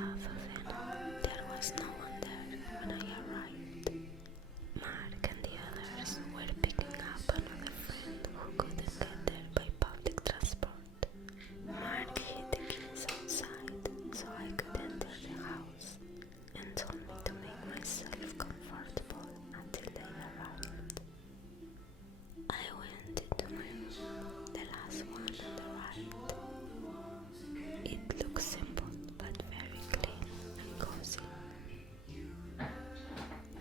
south of Venom. There was no one there when I arrived. Mark and the others were picking up another friend who couldn't get there by public transport. Mark hid the keys outside so I could enter the house and told me to make myself comfortable until they arrived. I went into my room, the last one on the right. It looks simple but very clean and cozy.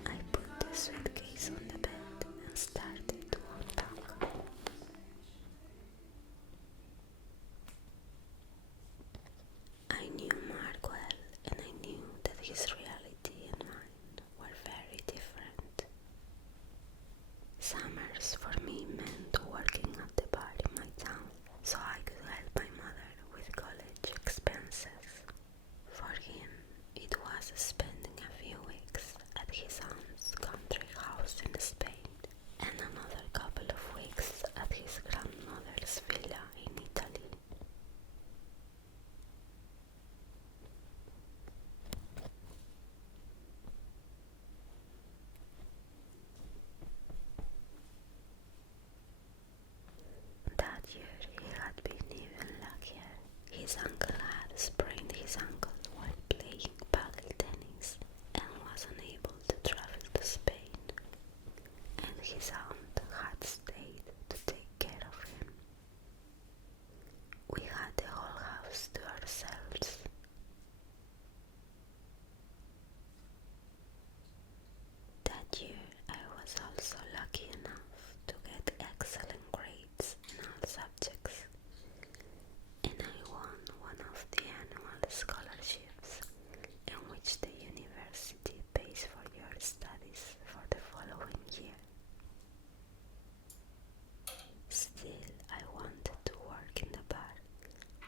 I put the suitcase on the bed and started to unpack. I knew Mark well, and I knew that his reality and mine were very different. Summers for me meant working at the bar in my town so I could help my mother with college expenses. For him, it was spending a few weeks at his aunt's country house in Spain and another couple of weeks at his grandmother's villa in Italy. That year he had been even luckier. His uncle had sprained his ankle while playing paddle tennis and was unable to travel to Spain, and his aunt had stayed to take care of him. We had the whole house to ourselves. That year I was also lucky enough to get excellent grades in all subjects, and I won one of the annual scholarships in which the university pays for your studies for the following year. Still, I wanted to work in the bar,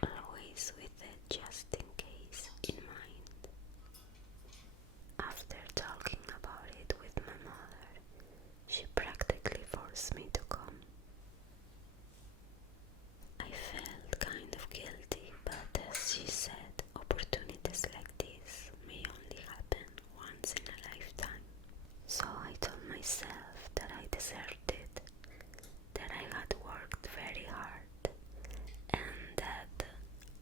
always with the just in case in mind. After talking about it with my mother, she practically forced me to come. I felt kind of guilty, but as she said, opportunities like this may only happen once in a lifetime. So I told myself that I deserved it, that I had worked very hard, and that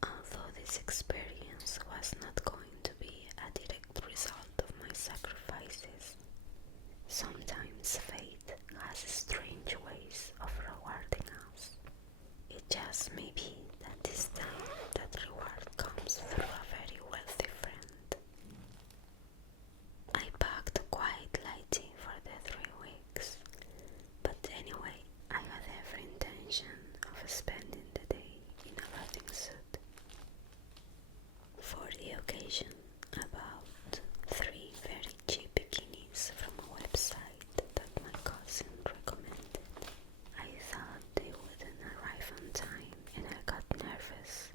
although this experience was not going to be a direct result of my sacrifices, sometimes fate has strange ways of rewarding us. It just may be that this time that reward comes through a very wealthy friend. I packed quite lightly for the 3 weeks, but anyway, I had every intention of spending the day in a bathing suit. For the occasion, I bought 3 very cheap bikinis from a website that my cousin recommended. I thought they wouldn't arrive on time and I got nervous.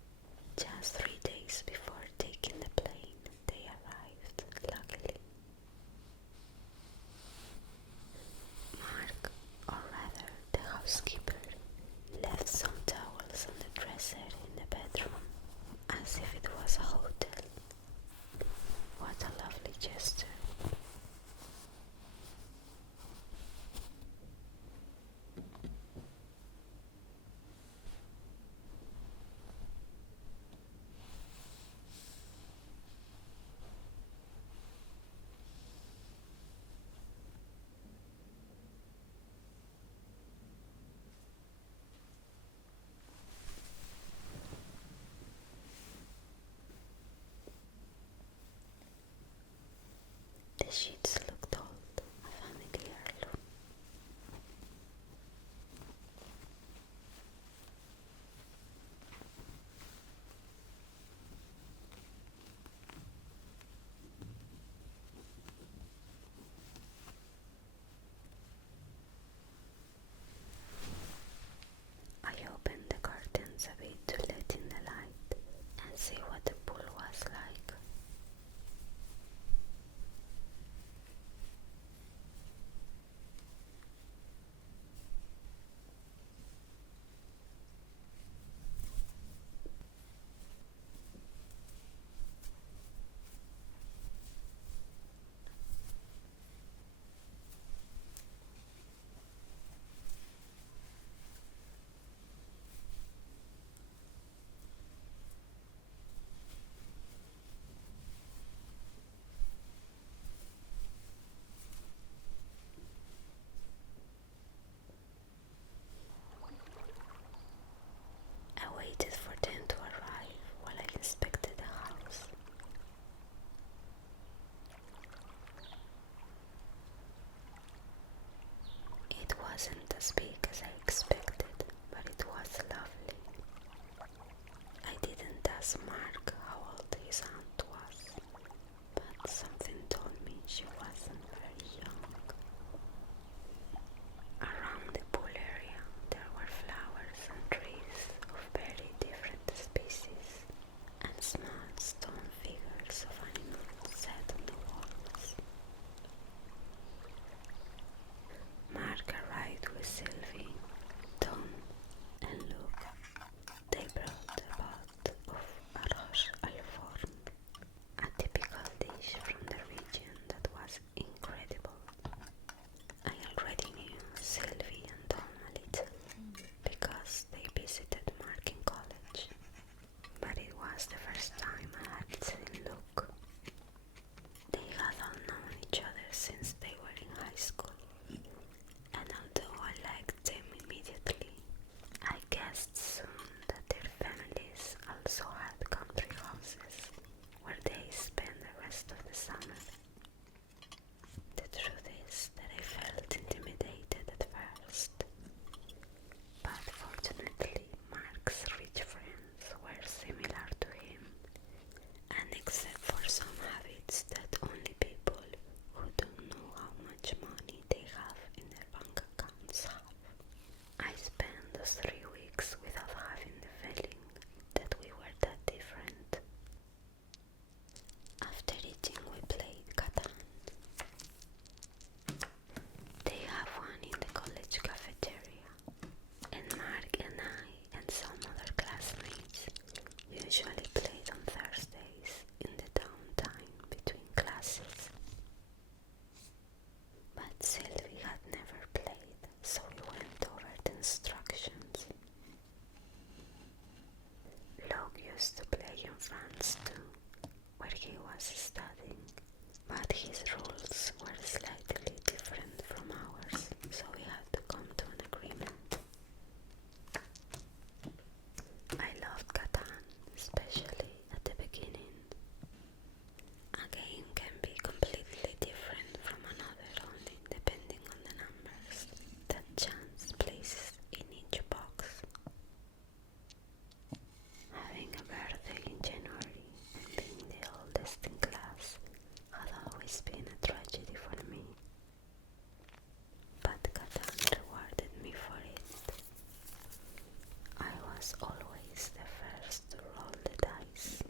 Just 3 days before taking the plane, they arrived, luckily. Mark, or rather the housekeeper, left some towels on the dresser in the bedroom, as if it was a hotel. What a lovely gesture. The sheets looked old, a family heirloom. I opened the curtains a bit to let in the light and see what the pool was like. as big as I expected, but it was lovely. I didn't ask Mark how old his aunt was, but something told me she wasn't very young. Around the pool area there were flowers and trees of very different species, and small stone figures of animals set on the walls. Mark arrived with Sylvie, Tom, and Luke. They brought a pot of arroz al forn, a typical dish from the region that was incredible. I already knew Sylvie and Tom a little because they visited Mark in college, but it was the first time I had seen Luke. They had all known each other since they were in high school, and although I liked them immediately, I guessed soon that their families also had country houses where they spent the rest of the summer. The truth is that I felt intimidated at first, but fortunately Mark's rich friends were similar to him, and except for some habits that only people who don't know how much money they have in their bank accounts have, I spent those 3 weeks without having the feeling that we were that different. After eating we played Catan. They have one in the college cafeteria, and Mark and I and some other classmates usually played on Thursdays in the downtime between classes. But Sylvie had never played, so we went over the instructions. Luke used to play in France too, where he was studying, but his rules were slightly different from ours, so we had to come to an agreement. I loved Catan, especially at the beginning. A game can be completely different from another only depending on the numbers that chance places in each box. Having a birthday in January and being the oldest in class had always been a tragedy for me, but Catan rewarded me for it. I was always the first to roll the dice.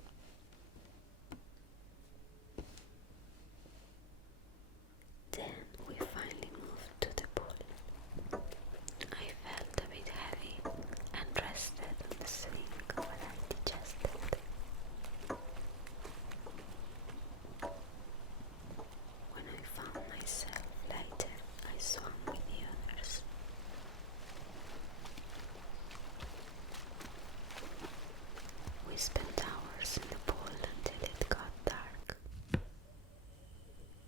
Then we finally moved to the pool. I felt a bit heavy and rested on the swing while I digested. When I found myself later, I swam with the others. We spent hours in the pool until it got dark.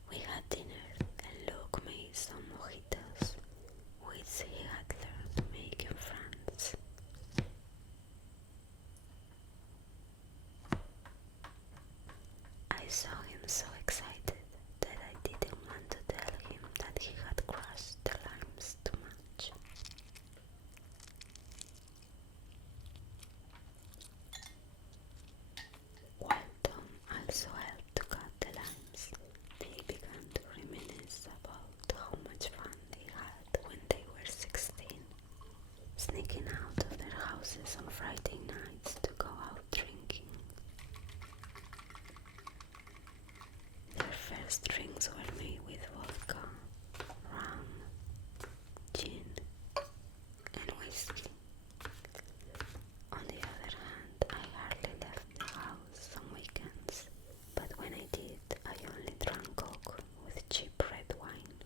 We had dinner and Luke made some mojitos, which he had learned to make in France. I saw him so excited that I didn't want to tell him that he had crushed the limes too much. While Tom also helped to cut the limes, they began to reminisce about how much fun they had when they were 16, sneaking out of their houses on Friday nights to go out drinking. Their first drinks were made with vodka, rum, gin, and whiskey. On the other hand, I hardly left the house on weekends, but when I did, I only drank Coke with cheap red wine.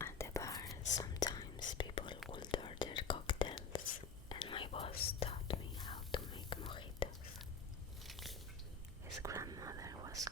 At the bar, sometimes people would order cocktails, and my boss taught me how to make mojitos. His grandmother was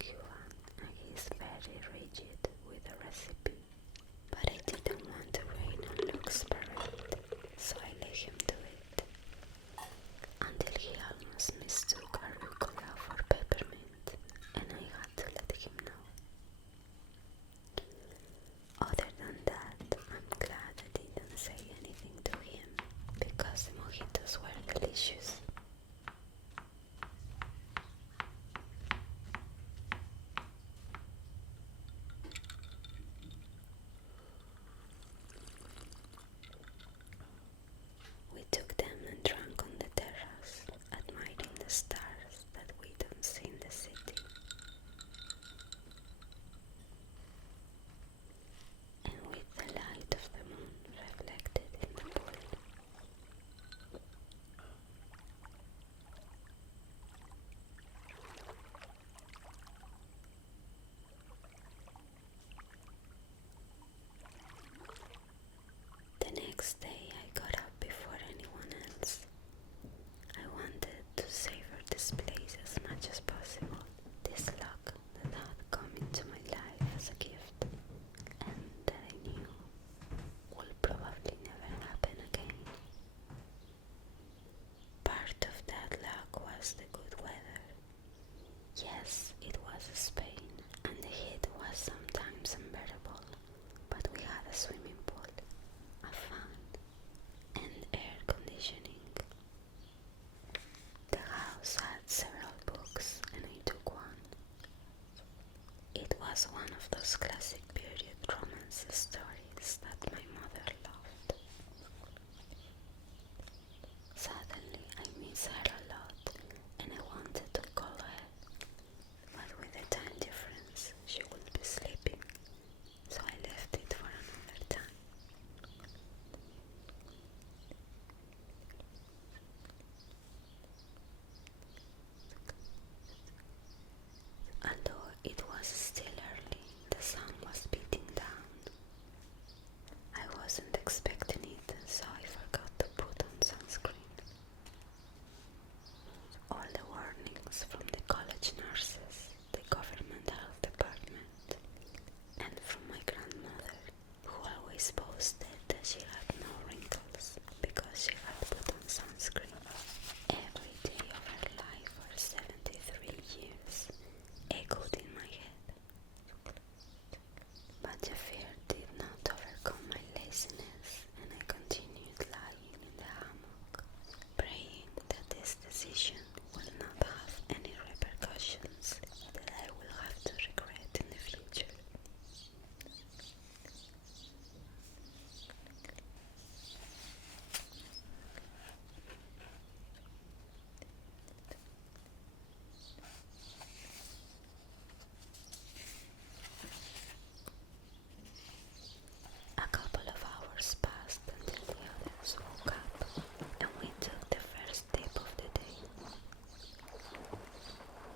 was one of those classic period romance stories that my mother loved. Suddenly I miss her a lot and I wanted to call her, but with the time difference she would be sleeping, so I left it for another time. Although it was still early, the sun was beating down. I wasn't expecting it, so I forgot to put on sunscreen. All the warnings from the college nurses, the government health department, and from my grandmother, who always boasted that she had no wrinkles because she had put on sunscreen. Every day of her life for 73 years echoed in my head. But the fear did not overcome my laziness, and I continued lying in the hammock, praying that this decision will not have any repercussions that I will have to regret in the future. A couple of hours passed until the others woke up and we took the first dip of the day.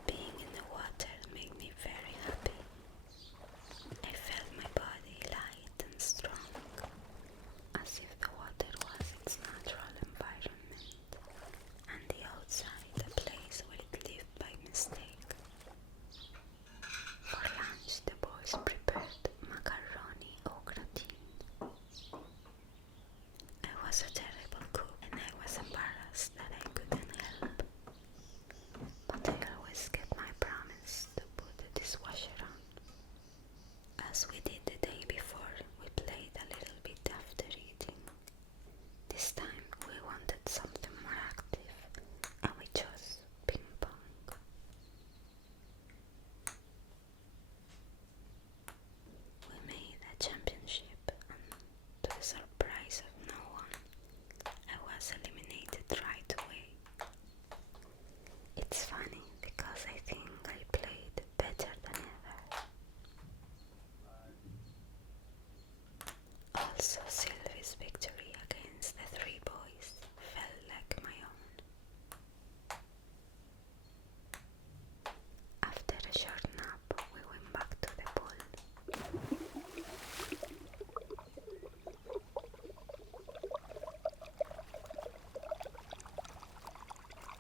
Being in the water made me very happy. I felt my body light and strong, as if the water was its natural environment and the outside a place where it lived by mistake. For lunch the boys prepared macaroni au gratin. I was a terrible cook and I was embarrassed that I couldn't help, but I always kept my promise to put the dishwasher on. As we did the day before, we played a little bit after eating. This time we wanted something more active and we chose ping pong. We made a championship and to the surprise of no one, I was eliminated right away. It's funny because I think I played better than ever. Also, Sylvie's victory against the three boys felt like my own. After a short nap, we went back to the pool.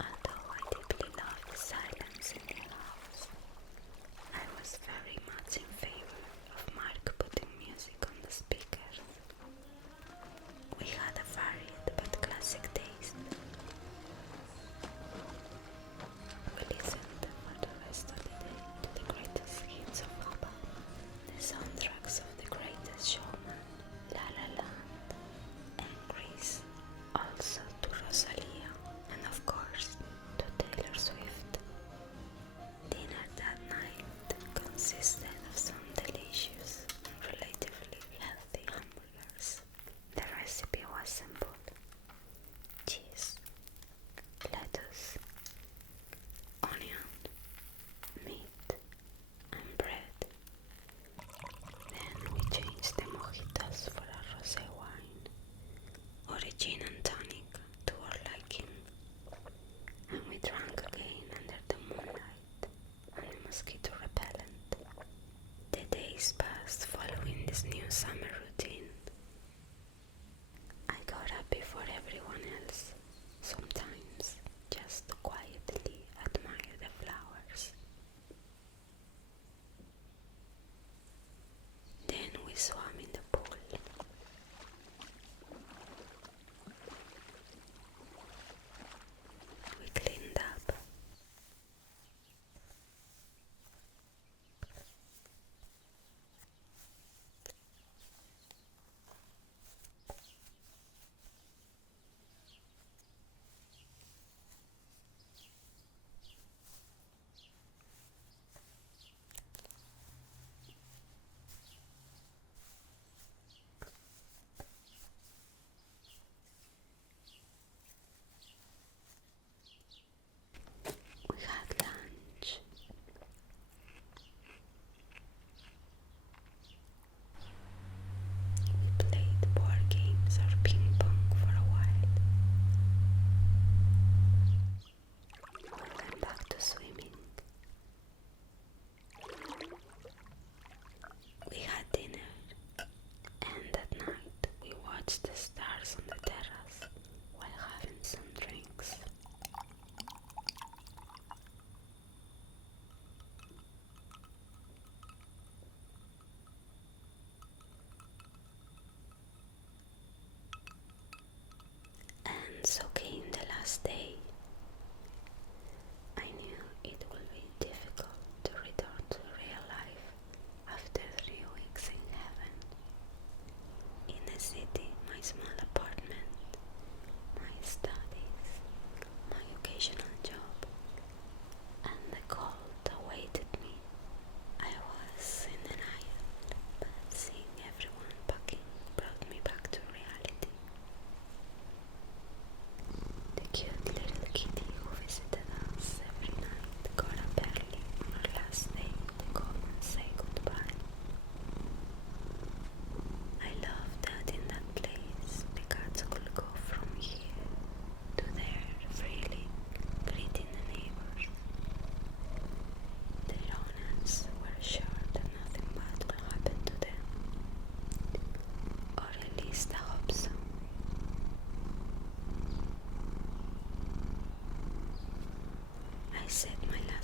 Although I deeply love the silence in the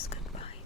us goodbye.